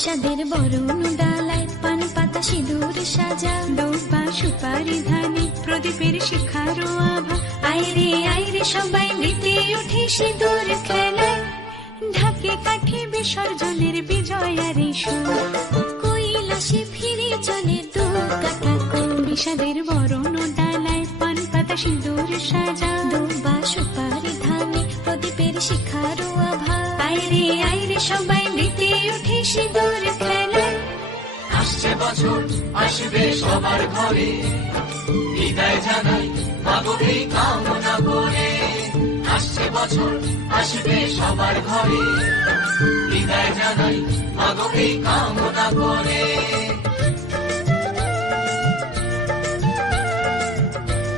বিষাদের বরণ ডালায় পান পাতা সিঁদুর সাজা, দৌপা সুপারি ধানে প্রদীপের শিখারো আভা। আইরে সবাই মেতে উঠে সিঁদুর খেলায়, ঢাকে কাঠে বিসর্জনের বিজয়ার সুর। কৈলাসে ফিরে চলে দু কাটা কুল, বিষাদের বরণ ডালায় পান পাতা সিঁদুর সাজা, দৌপা সুপারি ধানে প্রদীপের শিখারো আভা। আইরে সবাই মেতে উঠে সিঁদুর খেলায়। আসছে বছর আসবে সবার ঘরে, বিদায় জানাই মাগো এই কামনা করে। আসছে বছর আসবে সবার ঘরে, বিদায় জানাই মাগো এই কামনা করে।